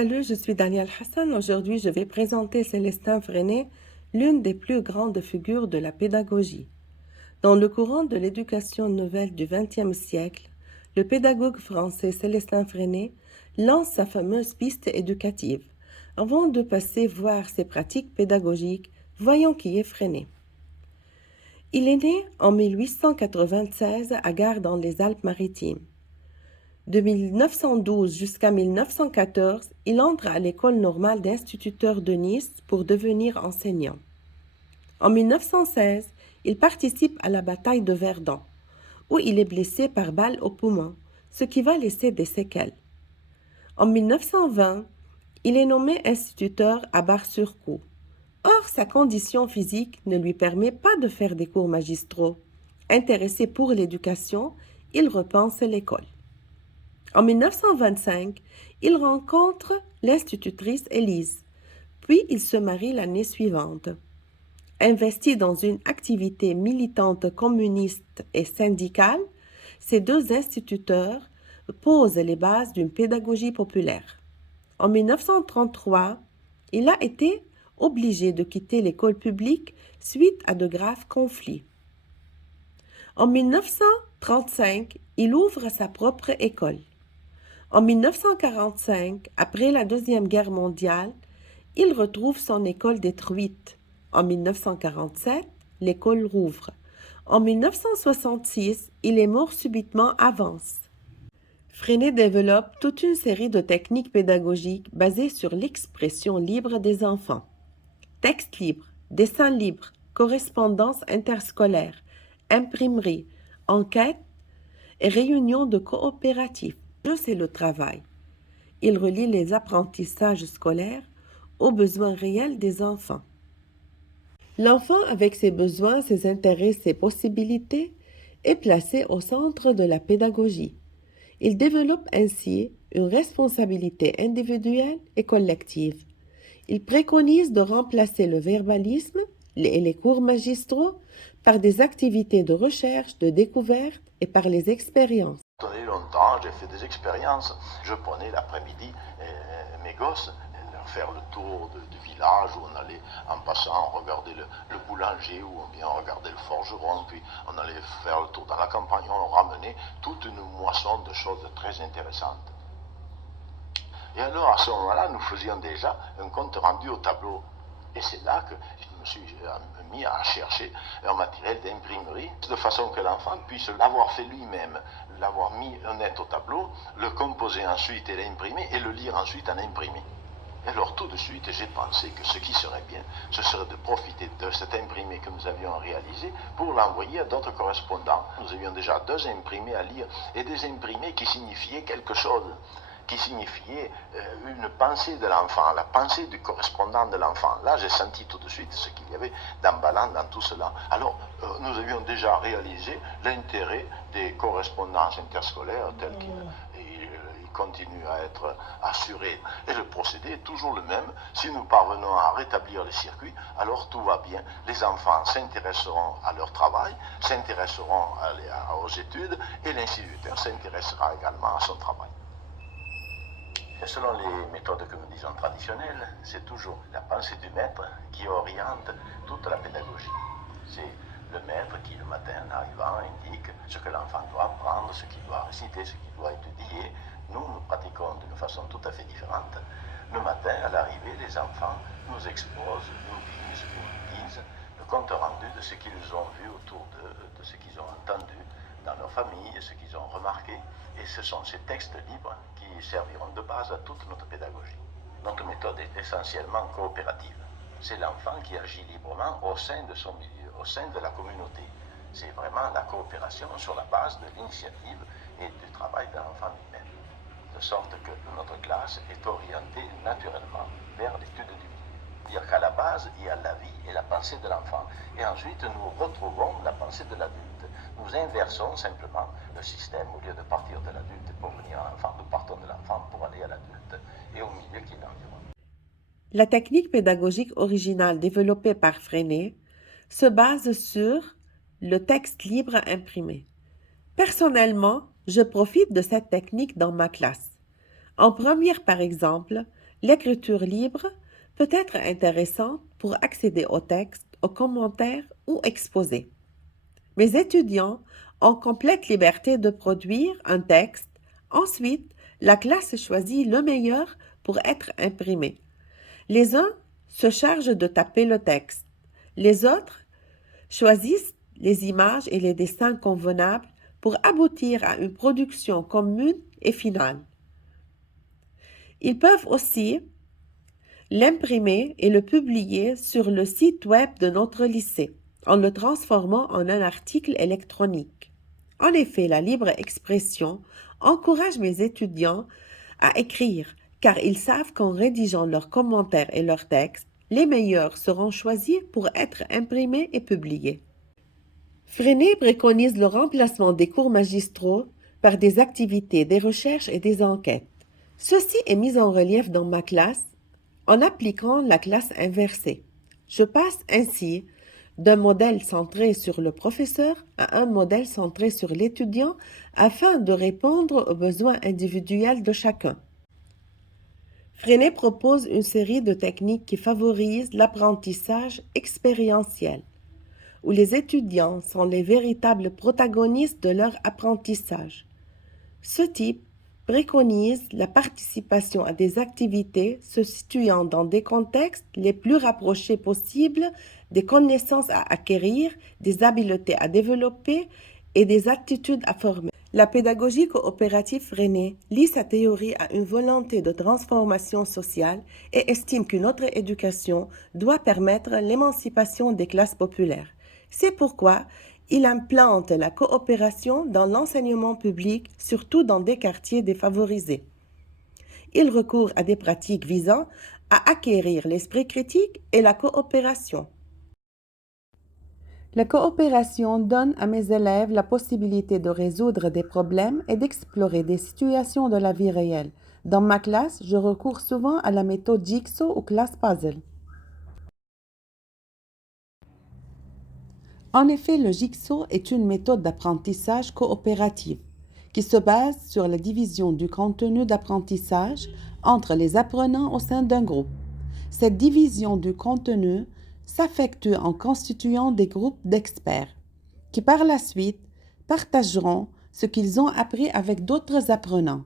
Salut, je suis Daniel Hassan. Aujourd'hui, je vais présenter Célestin Freinet, l'une des plus grandes figures de la pédagogie. Dans le courant de l'éducation nouvelle du XXe siècle, le pédagogue français Célestin Freinet lance sa fameuse piste éducative. Avant de passer voir ses pratiques pédagogiques, voyons qui est Freinet. Il est né en 1896 à Gare dans les Alpes-Maritimes. De 1912 jusqu'à 1914, il entre à l'école normale d'instituteurs de Nice pour devenir enseignant. En 1916, il participe à la bataille de Verdun, où il est blessé par balle au poumon, ce qui va laisser des séquelles. En 1920, il est nommé instituteur à Bar-sur-Caux. Or, sa condition physique ne lui permet pas de faire des cours magistraux. Intéressé pour l'éducation, il repense l'école. En 1925, il rencontre l'institutrice Élise, puis il se marie l'année suivante. Investis dans une activité militante communiste et syndicale, ces deux instituteurs posent les bases d'une pédagogie populaire. En 1933, il a été obligé de quitter l'école publique suite à de graves conflits. En 1935, il ouvre sa propre école. En 1945, après la Deuxième Guerre mondiale, il retrouve son école détruite. En 1947, l'école rouvre. En 1966, il est mort subitement à Vence. Freinet développe toute une série de techniques pédagogiques basées sur l'expression libre des enfants. Texte libre, dessin libre, correspondance interscolaire, imprimerie, enquête et réunion de coopératifs. C'est le travail. Il relie les apprentissages scolaires aux besoins réels des enfants. L'enfant, avec ses besoins, ses intérêts, ses possibilités, est placé au centre de la pédagogie. Il développe ainsi une responsabilité individuelle et collective. Il préconise de remplacer le verbalisme et les cours magistraux par des activités de recherche, de découverte et par les expériences. Longtemps, j'ai fait des expériences. Je prenais l'après-midi mes gosses, leur faire le tour du village où on allait, en passant, regarder le boulanger ou bien regarder le forgeron, puis on allait faire le tour dans la campagne, on ramenait toute une moisson de choses très intéressantes. Et alors, à ce moment-là, nous faisions déjà un compte rendu au tableau. Et c'est là que je me suis mis à chercher un matériel d'imprimerie, de façon que l'enfant puisse l'avoir fait lui-même, l'avoir mis net au tableau, le composer ensuite et l'imprimer, et le lire ensuite en imprimé. Et alors tout de suite, j'ai pensé que ce qui serait bien, ce serait de profiter de cet imprimé que nous avions réalisé pour l'envoyer à d'autres correspondants. Nous avions déjà 2 imprimés à lire, et des imprimés qui signifiaient quelque chose, qui signifiait une pensée de l'enfant, la pensée du correspondant de l'enfant. Là, j'ai senti tout de suite ce qu'il y avait d'emballant dans tout cela. Alors, nous avions déjà réalisé l'intérêt des correspondances interscolaires telles qu'ils continuent à être assurés. Et le procédé est toujours le même. Si nous parvenons à rétablir les circuits, alors tout va bien. Les enfants s'intéresseront à leur travail, s'intéresseront aux études, et l'instituteur s'intéressera également à son travail. Et selon les méthodes que nous disons traditionnelles, c'est toujours la pensée du maître qui oriente toute la pédagogie. C'est le maître qui, le matin en arrivant, indique ce que l'enfant doit apprendre, ce qu'il doit réciter, ce qu'il doit étudier. Nous pratiquons d'une façon tout à fait différente. Le matin, à l'arrivée, les enfants nous exposent, nous disent le compte rendu de ce qu'ils ont vu autour d'eux, de ce qu'ils ont entendu dans leur famille, ce qu'ils ont remarqué. Et ce sont ces textes libres qui serviront de base à toute notre pédagogie. Notre méthode est essentiellement coopérative. C'est l'enfant qui agit librement au sein de son milieu, au sein de la communauté. C'est vraiment la coopération sur la base de l'initiative et du travail de l'enfant lui-même. De sorte que notre classe est orientée naturellement vers l'étude du milieu. C'est-à-dire qu'à la base, il y a la vie et la pensée de l'enfant. Et ensuite, nous retrouvons la pensée de l'adulte. Nous inversons simplement le système. Au lieu de partir de l'adulte pour venir à l'enfant, nous partons de l'enfant pour aller à l'adulte et au milieu qui l'environne. La technique pédagogique originale développée par Freinet se base sur le texte libre imprimé. Personnellement, je profite de cette technique dans ma classe. En première, par exemple, L'écriture libre peut être intéressante pour accéder au texte, aux commentaires ou exposés. Mes étudiants ont complète liberté de produire un texte. Ensuite, la classe choisit le meilleur pour être imprimé. Les uns se chargent de taper le texte. Les autres choisissent les images et les dessins convenables pour aboutir à une production commune et finale. Ils peuvent aussi l'imprimer et le publier sur le site web de notre lycée en le transformant en un article électronique. En effet, la libre expression encourage mes étudiants à écrire car ils savent qu'en rédigeant leurs commentaires et leurs textes, les meilleurs seront choisis pour être imprimés et publiés. Freinet préconise le remplacement des cours magistraux par des activités, des recherches et des enquêtes. Ceci est mis en relief dans ma classe en appliquant la classe inversée. Je passe ainsi d'un modèle centré sur le professeur à un modèle centré sur l'étudiant afin de répondre aux besoins individuels de chacun. Freinet propose une série de techniques qui favorisent l'apprentissage expérientiel, où les étudiants sont les véritables protagonistes de leur apprentissage. Ce type préconise la participation à des activités se situant dans des contextes les plus rapprochés possibles des connaissances à acquérir, des habiletés à développer et des attitudes à former. La pédagogie coopérative Freinet lie sa théorie à une volonté de transformation sociale et estime qu'une autre éducation doit permettre l'émancipation des classes populaires. C'est pourquoi il implante la coopération dans l'enseignement public, surtout dans des quartiers défavorisés. Il recourt à des pratiques visant à acquérir l'esprit critique et la coopération. La coopération donne à mes élèves la possibilité de résoudre des problèmes et d'explorer des situations de la vie réelle. Dans ma classe, je recours souvent à la méthode Jigsaw ou classe puzzle. En effet, le Jigsaw est une méthode d'apprentissage coopérative qui se base sur la division du contenu d'apprentissage entre les apprenants au sein d'un groupe. Cette division du contenu s'effectue en constituant des groupes d'experts qui par la suite partageront ce qu'ils ont appris avec d'autres apprenants.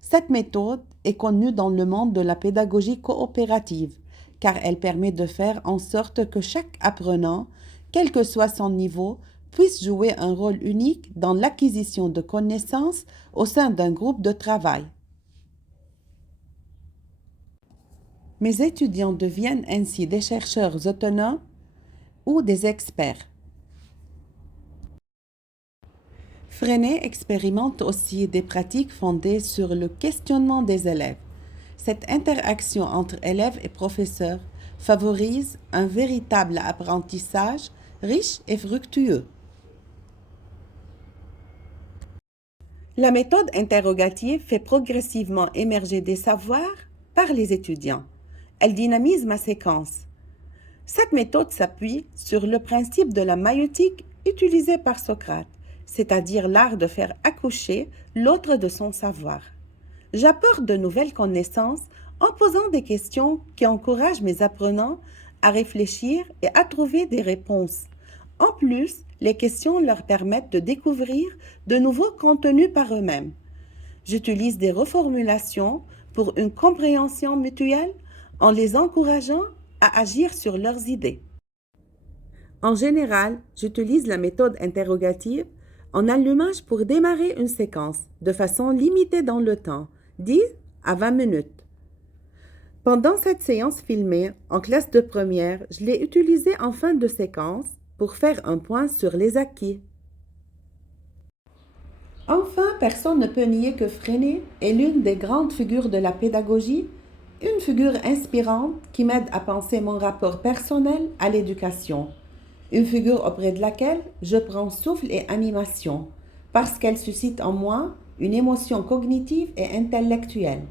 Cette méthode est connue dans le monde de la pédagogie coopérative car elle permet de faire en sorte que chaque apprenant, quel que soit son niveau, puisse jouer un rôle unique dans l'acquisition de connaissances au sein d'un groupe de travail. Mes étudiants deviennent ainsi des chercheurs autonomes ou des experts. Freinet expérimente aussi des pratiques fondées sur le questionnement des élèves. Cette interaction entre élèves et professeurs favorise un véritable apprentissage riche et fructueux. La méthode interrogative fait progressivement émerger des savoirs par les étudiants. Elle dynamise ma séquence. Cette méthode s'appuie sur le principe de la maïeutique utilisé par Socrate, c'est-à-dire l'art de faire accoucher l'autre de son savoir. J'apporte de nouvelles connaissances en posant des questions qui encouragent mes apprenants à réfléchir et à trouver des réponses. En plus, les questions leur permettent de découvrir de nouveaux contenus par eux-mêmes. J'utilise des reformulations pour une compréhension mutuelle en les encourageant à agir sur leurs idées. En général, j'utilise la méthode interrogative en allumage pour démarrer une séquence de façon limitée dans le temps, 10 à 20 minutes. Pendant cette séance filmée en classe de première, je l'ai utilisée en fin de séquence pour faire un point sur les acquis. Enfin, personne ne peut nier que Freinet est l'une des grandes figures de la pédagogie, une figure inspirante qui m'aide à penser mon rapport personnel à l'éducation, une figure auprès de laquelle je prends souffle et animation, parce qu'elle suscite en moi une émotion cognitive et intellectuelle.